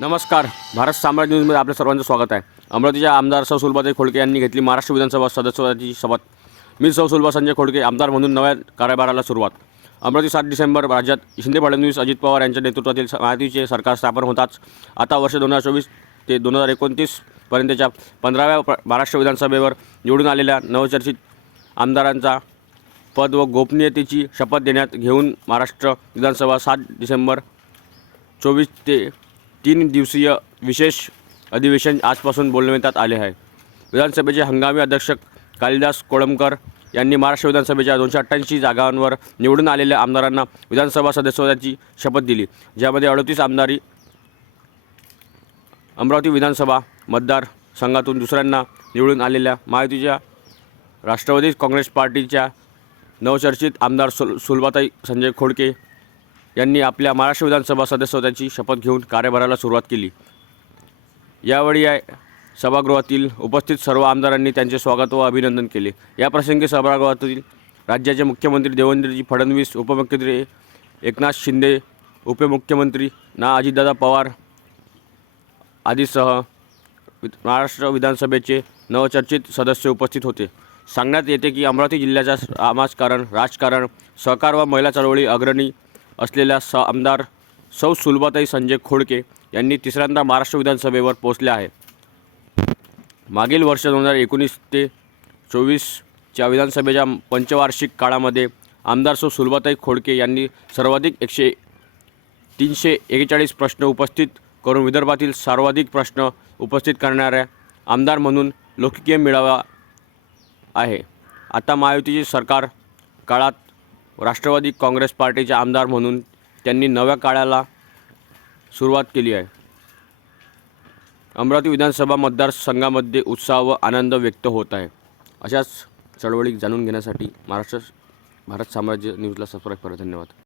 नमस्कार. भारत साम्राज्य न्यूजमध्ये आपल्या सर्वांचं स्वागत आहे. अमरावतीच्या आमदार सौ सुलभाताई खोडके यांनी घेतली महाराष्ट्र विधानसभा सदस्यपदाची शपथ. मी सौ सुलभा संजय खोडके आमदार म्हणून नव्या कार्यभाराला सुरुवात. अमरावती सात डिसेंबर राज्यात शिंदे फडणवीस अजित पवार यांच्या नेतृत्वातील महायुतीचे सरकार स्थापन होताच. आता वर्ष दोन हजार चोवीस ते दोन हजार एकोणतीसपर्यंतच्या पंधराव्या महाराष्ट्र विधानसभेवर निवडून आलेल्या नवचर्चित आमदारांचा पद व गोपनीयतेची शपथ देण्यात घेऊन महाराष्ट्र विधानसभा सात डिसेंबर चोवीस ते तीन दिवसीय विशेष अधिवेशन आजपासून बोलविण्यात आले आहे. विधानसभेचे हंगामी अध्यक्ष कालिदास कोळंबकर यांनी महाराष्ट्र विधानसभेच्या दोनशे अठ्ठ्याऐंशी जागांवर निवडून आलेल्या आमदारांना विधानसभा सदस्यत्वाची शपथ दिली. ज्यामध्ये अडतीस आमदारी अमरावती विधानसभा मतदार संघातून दुसऱ्यांना निवडून आलेल्या महायुतीच्या राष्ट्रवादी काँग्रेस पार्टीच्या नवचर्चित आमदार सुल सुलभाताई संजय खोडके यांनी आपल्या महाराष्ट्र विधानसभा सदस्यत्वाची शपथ घेऊन कार्यभाराला सुरुवात केली. यावेळी या सभागृहातील उपस्थित सर्व आमदारांनी त्यांचे स्वागत व अभिनंदन केले. या प्रसंगी सभागृहातील राज्याचे मुख्यमंत्री देवेंद्रजी फडणवीस उपमुख्यमंत्री एकनाथ शिंदे उपमुख्यमंत्री ना अजितदादा पवार आदीसह महाराष्ट्र विधानसभेचे नवचर्चित सदस्य उपस्थित होते. सांगण्यात येते की अमरावती जिल्ह्याच्या समाजकारण राजकारण सहकार व महिला चळवळी अग्रणी असलेल्या स आमदार सौ सुलभाताई संजय खोडके यांनी तिसऱ्यांदा महाराष्ट्र विधानसभेवर पोहोचले आहे. मागील वर्ष दोन हजार एकोणीस ते चोवीसच्या विधानसभेच्या पंचवार्षिक काळामध्ये आमदार सौ सुलभाताई खोडके यांनी सर्वाधिक एकशे तीनशे एकेचाळीस प्रश्न उपस्थित करून विदर्भातील सर्वाधिक प्रश्न उपस्थित करणाऱ्या आमदार म्हणून लोककीय मिळावा आहे. आता महायुतीचे सरकार काळात राष्ट्रवादी काँग्रेस पार्टीचे आमदार म्हणून त्यांनी नव्या काळाला सुरुवात केली आहे. अमरावती विधानसभा मतदारसंघामध्ये उत्साह व आनंद व्यक्त होत आहे. अशाच चळवळी जाणून घेण्यासाठी महाराष्ट्र भारत साम्राज्य न्यूजला सबस्क्राईब करा धन्यवाद.